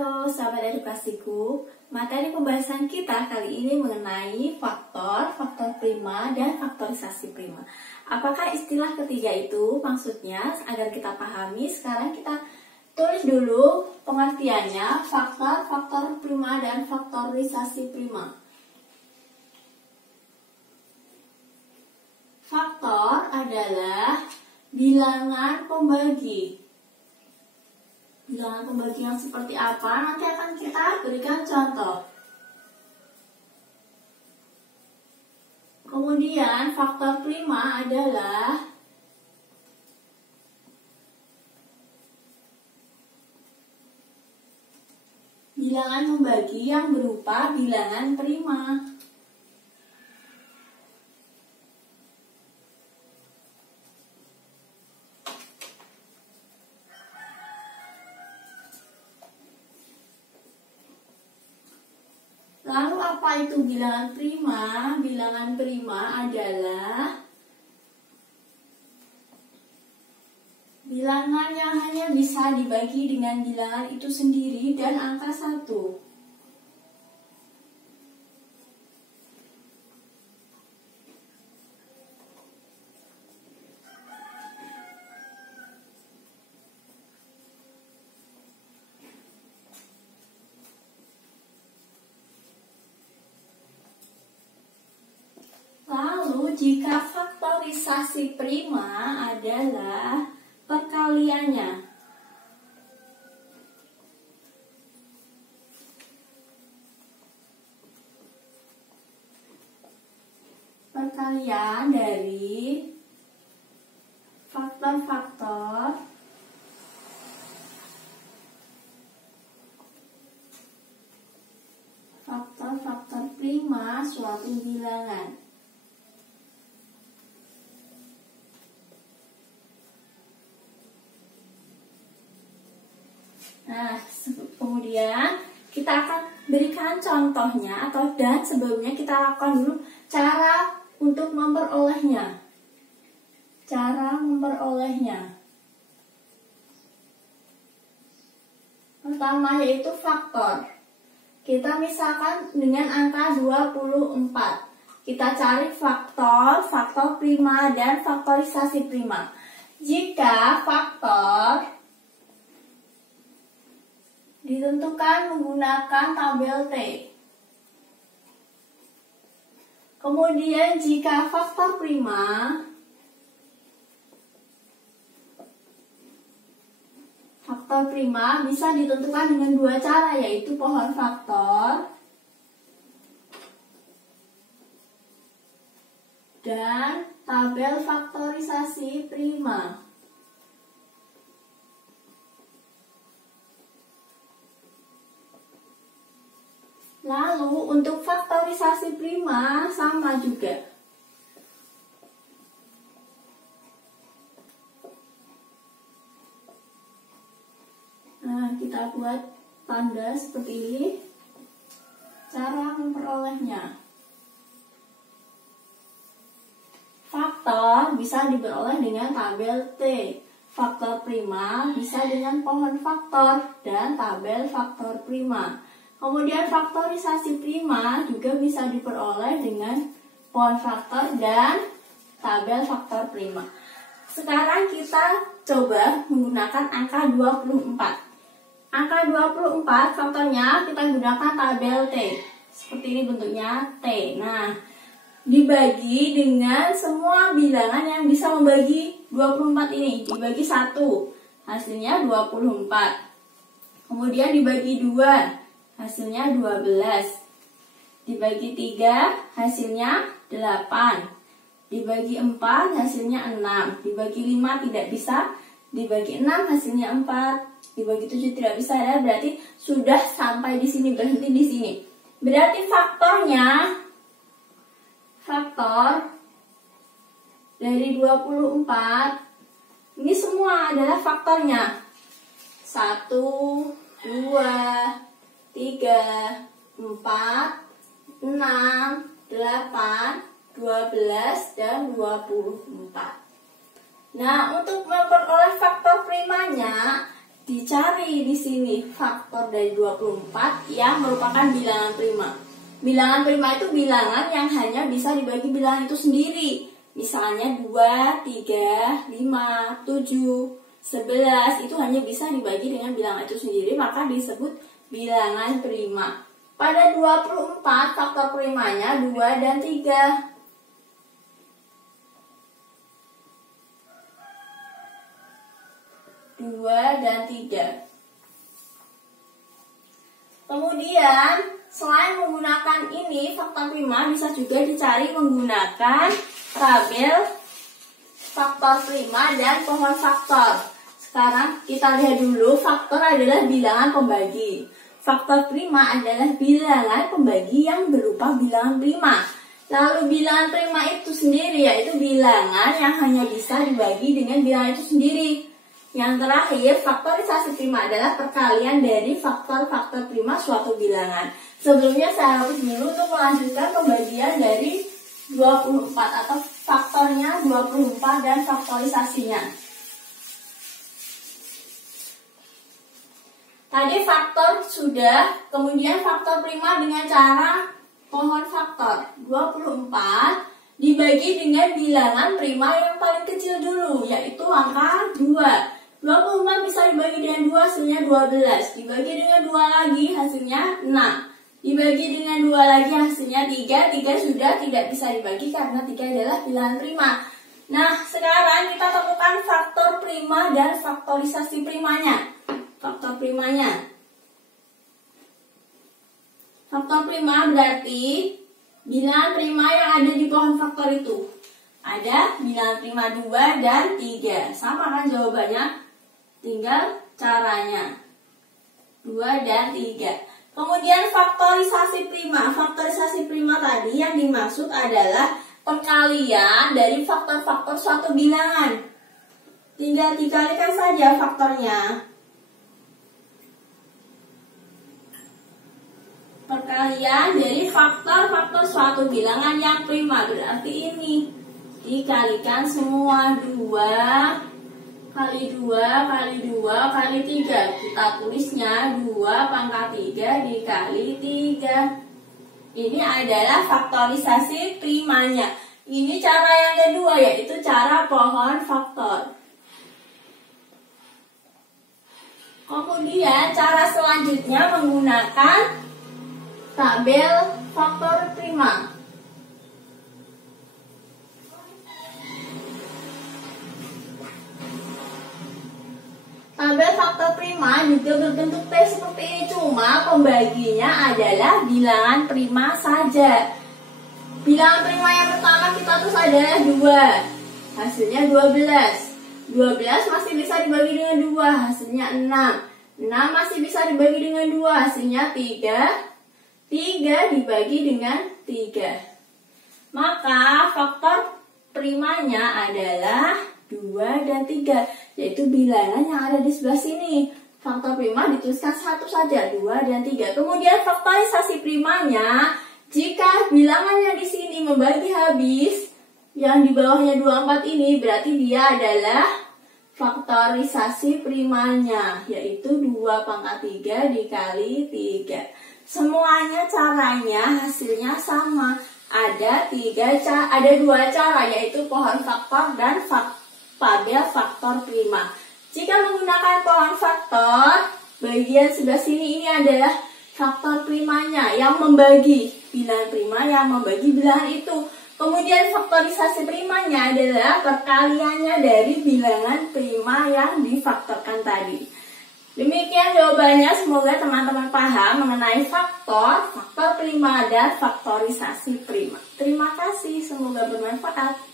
Halo sahabat edukasiku, materi pembahasan kita kali ini mengenai faktor prima dan faktorisasi prima. Apakah istilah ketiga itu maksudnya? Agar kita pahami, sekarang kita tulis dulu pengertiannya, faktor prima dan faktorisasi prima. Faktor adalah bilangan pembagi. Bilangan pembagi yang seperti apa? Nanti akan kita berikan contoh. Kemudian faktor prima adalah bilangan pembagi yang berupa bilangan prima. Lalu apa itu bilangan prima? Bilangan prima adalah bilangan yang hanya bisa dibagi dengan bilangan itu sendiri dan angka 1. Lalu jika faktorisasi prima adalah perkaliannya. Perkalian dari faktor-faktor prima suatu bilangan. Nah, kemudian kita akan berikan contohnya dan sebelumnya kita lakukan dulu cara untuk memperolehnya. Cara memperolehnya. Pertama yaitu faktor. Kita misalkan dengan angka 24. Kita cari faktor prima dan faktorisasi prima. Jika faktor ditentukan menggunakan tabel T. Kemudian jika faktor prima bisa ditentukan dengan dua cara, yaitu pohon faktor dan tabel faktorisasi prima. Lalu untuk faktorisasi prima sama juga. Nah, kita buat tanda seperti ini. Cara memperolehnya. Faktor bisa diperoleh dengan tabel T. Faktor prima bisa dengan pohon faktor dan tabel faktor prima. Kemudian faktorisasi prima juga bisa diperoleh dengan pohon faktor dan tabel faktor prima. Sekarang kita coba menggunakan angka 24. Angka 24 faktornya kita gunakan tabel T. Seperti ini bentuknya T. Nah, dibagi dengan semua bilangan yang bisa membagi 24 ini. Dibagi 1, hasilnya 24. Kemudian dibagi 2. Hasilnya 12. Dibagi 3 hasilnya 8. Dibagi 4 hasilnya 6. Dibagi 5 tidak bisa. Dibagi 6 hasilnya 4. Dibagi 7 tidak bisa, ya. Berarti sudah sampai di sini, berhenti di sini. Berarti faktor dari 24 ini semua adalah faktornya. 1, 2, 3, 4, 6, 8, 12, dan 24. Nah, untuk memperoleh faktor primanya dicari di sini faktor dari 24 yang merupakan bilangan prima. Bilangan prima itu bilangan yang hanya bisa dibagi bilangan itu sendiri. Misalnya 2, 3, 5, 7, 11 itu hanya bisa dibagi dengan bilangan itu sendiri, maka disebut bilangan prima. Pada 24 faktor primanya 2 dan 3. Kemudian selain menggunakan ini, faktor prima bisa juga dicari menggunakan tabel faktor prima dan pohon faktor. Sekarang kita lihat dulu, faktor adalah bilangan pembagi. Faktor prima adalah bilangan pembagi yang berupa bilangan prima. Lalu bilangan prima itu sendiri yaitu bilangan yang hanya bisa dibagi dengan bilangan itu sendiri. Yang terakhir, faktorisasi prima adalah perkalian dari faktor-faktor prima suatu bilangan. Sebelumnya saya hapus dulu untuk melanjutkan pembagian dari 24 atau faktornya 24 dan faktorisasinya. Tadi faktor sudah, kemudian faktor prima dengan cara pohon faktor. 24 dibagi dengan bilangan prima yang paling kecil dulu, yaitu angka 2. 24 bisa dibagi dengan 2 hasilnya 12. Dibagi dengan 2 lagi hasilnya 6. Dibagi dengan 2 lagi hasilnya 3. 3 sudah tidak bisa dibagi karena 3 adalah bilangan prima. Nah, sekarang kita temukan faktor prima dan faktorisasi primanya. Faktor primanya. Faktor prima berarti bilangan prima yang ada di pohon faktor itu. Ada bilangan prima 2 dan 3. Sama kan jawabannya? Tinggal caranya. 2 dan 3. Kemudian faktorisasi prima. Faktorisasi prima tadi yang dimaksud adalah perkalian dari faktor-faktor suatu bilangan. Tinggal dikalikan saja faktornya. Perkalian dari faktor-faktor suatu bilangan yang prima. Berarti ini dikalikan semua 2 kali 2 kali 2 kali 3. Kita tulisnya 2 pangkat 3 dikali 3. Ini adalah faktorisasi primanya. Ini cara yang kedua, yaitu cara pohon faktor. Kemudian cara selanjutnya menggunakan tabel faktor prima. Tabel faktor prima juga berbentuk T seperti ini, cuma pembaginya adalah bilangan prima saja. Bilangan prima yang pertama kita tulis adalah 2. Hasilnya 12. 12 masih bisa dibagi dengan 2, hasilnya 6. 6 masih bisa dibagi dengan 2, hasilnya 3. 3 dibagi dengan 3. Maka faktor primanya adalah 2 dan 3, yaitu bilangan yang ada di sebelah sini. Faktor prima dituliskan satu saja, 2 dan 3. Kemudian faktorisasi primanya, jika bilangan yang di sini membagi habis, yang di bawahnya 24 ini, berarti dia adalah faktorisasi primanya, yaitu 2 pangkat 3 dikali 3. Semuanya caranya hasilnya sama. Ada 2 cara, yaitu pohon faktor dan tabel faktor prima. Jika menggunakan pohon faktor, bagian sebelah sini ini adalah faktor primanya yang membagi bilangan prima yang membagi bilangan itu. Kemudian faktorisasi primanya adalah perkaliannya dari bilangan prima yang difaktorkan tadi. Demikian jawabannya, semoga teman-teman paham mengenai faktor prima dan faktorisasi prima. Terima kasih, semoga bermanfaat.